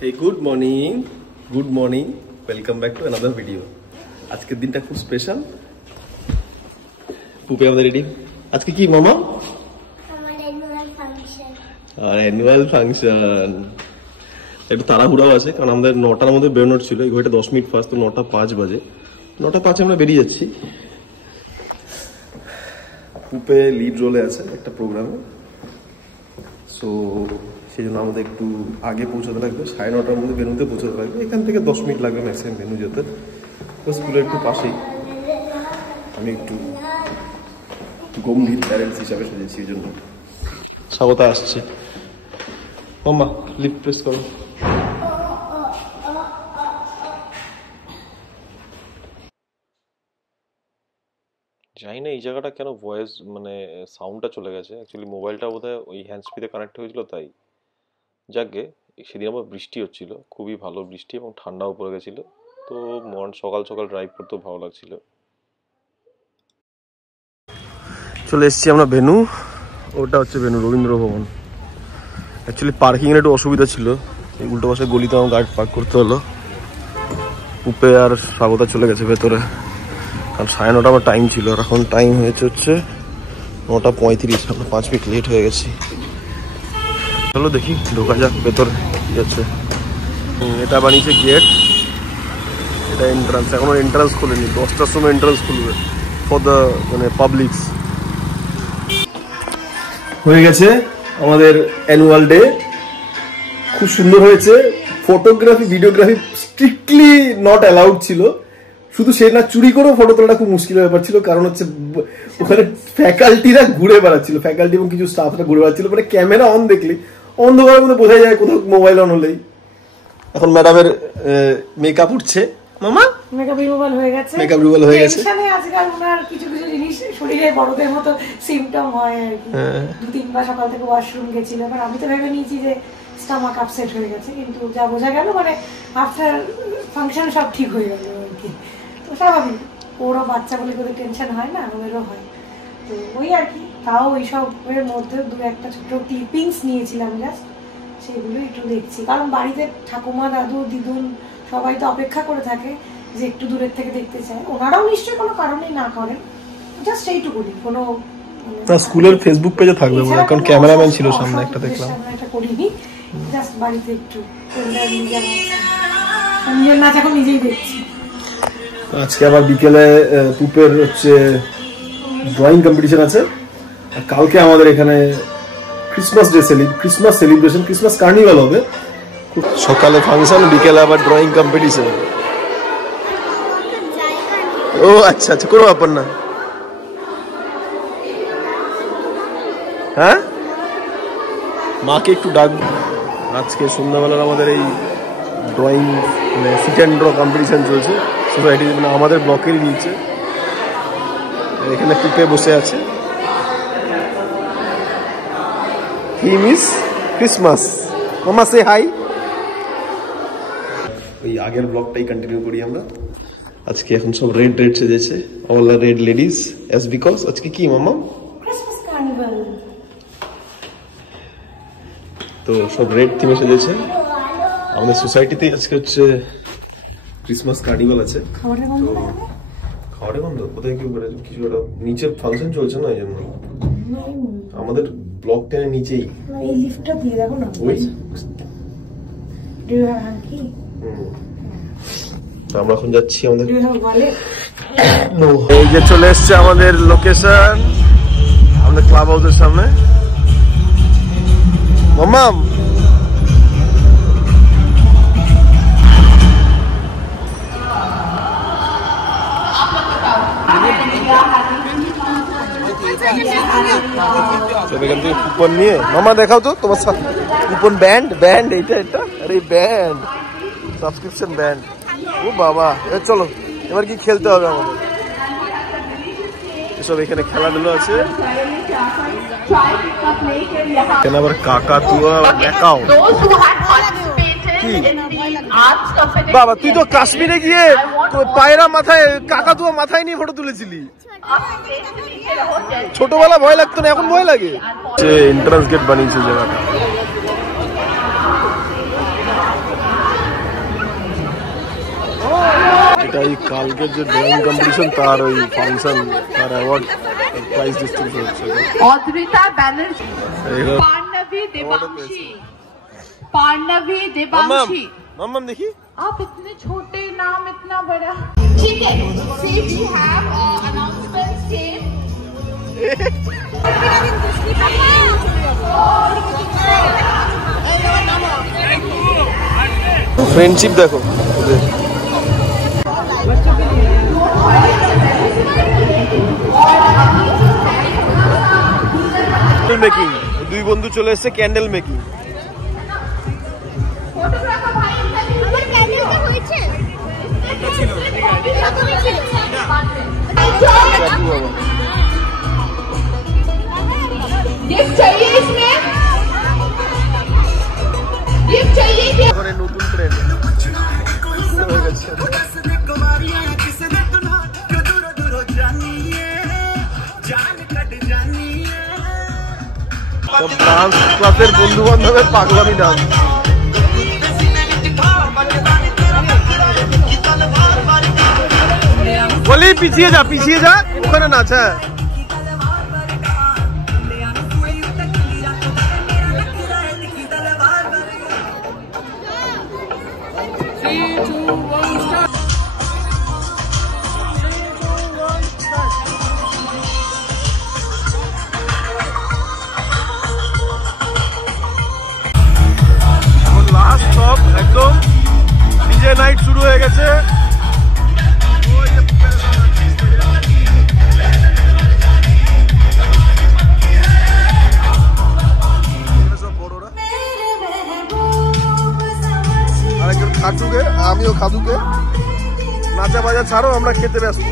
Hey, good morning, welcome back to another video. আজকের দিনটা খুব স্পেশাল। পুপে আমাদের রেডি। আজকে কি মামা? আমার অ্যানুয়াল ফাংশন। আর অ্যানুয়াল ফাংশন একটু তাড়াহুড়াও আছে, কারণ আমাদের 9টার মধ্যে বেরোনোর ছিল। এই ঘড়িটা 10 মিনিট ফার্স্ট, তো 9:05 বাজে। 9:05 আমরা বেরিয়ে যাচ্ছি। পুপে লিড রোলে আছে একটা প্রোগ্রামে, সো সেই জন্য আমাদের একটু আগে পৌঁছাতে লাগবে। 9:30টার মধ্যে ভেন্যুতে পৌঁছাতে লাগবে। এখান থেকে 10 মিনিট লাগবে ম্যাক্সিমাম ভেন্যু যেতে। তো স্কুলের একটু পাশেই। আমি একটু গম্ভীর প্যারেন্টস হিসাবে সেজেছি, এই জন্য স্বাগত আসছে। মাম্মা লিফট প্রেস করো। জানি না এই জায়গাটা কেন ভয়েস মানে সাউন্ডটা চলে গেছে। অ্যাকচুয়ালি মোবাইলটা বোধহয় ওই হ্যান্ডস্পিতে কানেক্ট হয়েছিল, তাই। যাকগে, সেদিন আমার বৃষ্টি হচ্ছিল, খুবই ভালো বৃষ্টি, এবং ঠান্ডাও পড়ে গেছিলো। তো সকাল সকাল ড্রাইভ করতেও ভালো লাগছিল। চলে এসেছি আমরা ভেন্যু। ওটা হচ্ছে ভেন্যু, রবীন্দ্র ভবন। অ্যাকচুয়ালি পার্কিং এর একটু অসুবিধা ছিল, এই উল্টো পাশে গলিতে আমার গাড়ি পার্ক করতে হলো। পুপে আর স্বাগতা চলে গেছে ভেতরে, কারণ 9:30 আমার টাইম ছিল। আর এখন টাইম হয়েছে হচ্ছে 9:35। আমরা 5 মিনিট লেট হয়ে গেছি। চলো দেখি, ঢোকা যাক ভেতরে কি আছে। এটা বানিয়েছে গেট, এটা এন্ট্রান্স। এখনো এন্ট্রান্স খুলেনি, 10টার সময় এন্ট্রান্স খুলবে ফর দ্য মানে পাবলিকস। হয়ে গেছে আমাদের অ্যানুয়াল ডে, খুব সুন্দর হয়েছে। Photography videography strictly not allowed ছিল। শুধু সে না, চুরি করেও ফটো তোলাটা খুব মুশকিল ব্যাপার ছিল, কারণ হচ্ছে ওখানে ফ্যাকাল্টিরা ঘুরে বেড়াচ্ছিল, ফ্যাকাল্টি এবং কিছু স্টাফরা ঘুরে বেড়াচ্ছিল। মানে ক্যামেরা অন দেখলে অন্ধকারের মধ্যে বোঝা যায় কোথাও মোবাইল অন হলেই। এখন ম্যাডামের মেকআপ উঠছে। মামা মেকআপ রিমুভাল হয়ে গেছে। মেকআপ রিমুভাল হয়ে গেছে। টেনশনে আজকাল ওনার কিছু কিছু জিনিস শরীরে বড়দের মতো সিম্পটম হয় আর কি। 2-3 বার সকাল থেকে ওয়াশরুম গেছিল, এবার আমি তো ভেবে নিয়েছি যে স্টমাক আপসেট হয়ে গেছে, কিন্তু যা বোঝা গেল মানে আফটার ফাংশন সব ঠিক হয়ে গেল আর কি। তো স্বাভাবিক, ওরও বাচ্চা বলে কোনো টেনশন হয় না, ওদেরও হয়। তো ওই আর কি, তাও ওইসবের মধ্যে 2-1টা ছোট ক্লিপিংস নিয়েছিলাম জাস্ট, সেগুলো একটু দেখছি। কারণ বাড়িতে ঠাকুমা, দাদু, দিদুন সবাই তো অপেক্ষা করে থাকে যে একটু দূরের থেকে দেখতে চায়। ওনারাও নিশ্চয়ই কোনো কারণেই না করেন, জাস্ট এইটুকুনি। কোনো স্কুলের ফেসবুক পেজে থাকবে বলে, কারণ ক্যামেরাম্যান ছিল সামনে, একটা দেখলাম। এটা করিনি, জাস্ট বাড়িতে একটু নিজের নাচ এখন নিজেই দেখছি। আজকে আবার বিকেলে পুপের হচ্ছে ড্রয়িং কম্পিটিশন আছে। আর কালকে আমাদের এখানে ক্রিসমাস সেলিব্রেশন, ক্রিসমাস কার্নিভাল হবে। সকালে ফাংশন, বিকেলে আবার ড্রয়িং কম্পিটিশন। ও আচ্ছা আচ্ছা, কোনো ব্যাপার না। হ্যাঁ, মাকে একটু ডাকবো। আজকে সন্ধ্যাবেলার আমাদের এই ড্রয়িং মানে সিট অ্যান্ড ড্র কম্পিটিশন চলছে সোসাইটি, মানে আমাদের ব্লকেরই নিচে। এখানে পুপে বসে আছে। Theme is Christmas. মামা সে হাই। ওই আগের ব্লগটাই কন্টিনিউ করি আমরা। আজকে এখন সব রেড সেজেছে, all are red ladies, as because আজকে কি মামা? Christmas carnival. তো সব রেড থিমে সেজেছে। আমাদের সোসাইটিতে আজকে হচ্ছে ক্রিসমাস কার্নিভাল আছে। খাওয়াটা বন্ধ কোথায় কি কিছু একটা নিচে ফাংশন চলছে না, এই জন্য। আমাদের ব্লক 10 এর নিচেই এই লিফটটা দিয়ে দেখো না। ওই কি আমরা এখন যাচ্ছি আমাদের। এই যে চলে এসছে আমাদের লোকেশন, আমাদের ক্লাব হাউসের সামনে। মাম্মাম এখান থেকে কুপন নিয়ে, মামা দেখাও তো তোমার কুপন। ব্যান্ড এইটা আরে ব্যান্ড, সাবস্ক্রিপশন ব্যান্ড। ও বাবা, চলো এবার কি খেলতে হবে আমাদের। এসব এখানে খেলাধুলো আছে। এখানে আবার কাকাতুয়া দেখাও। বাবা, তুই তো কাশ্মীরে গিয়ে পায়রা মাথায়, কাকাতুয়া মাথায় নিয়ে ফটো তুলেছিলি। ছোটবেলা ভয় লাগতো না, এখন ভয় লাগে। এন্ট্রান্স গেট বানিয়েছে জায়গাটা। এটাই কালকের যে ড্রয়িং কম্পিটিশন তার ওই ফাংশন তার award prize distribution Adrita Banerjee Parnavi Devanshi मम्मम देखिए आप इतने छोटे नाम इतना बड़ा ठीक है see we have announcements came friendship देखो মেকিং দুই বন্ধু চলে এসেছে ক্যান্ডেল মেকিং নতুন ট্রেন্ড হয়ে গেছে ডান্স ক্লাসের বন্ধু বান্ধবের পাগলামি ডান্স বলি পিছিয়ে যা ওখানে নাচ হ্যাঁ একদম ডিজে নাইট শুরু হয়ে গেছে আরেকজন খাটুকে আমিও খাদুকে নাচা বাজা ছাড়ো আমরা খেতে ব্যস্ত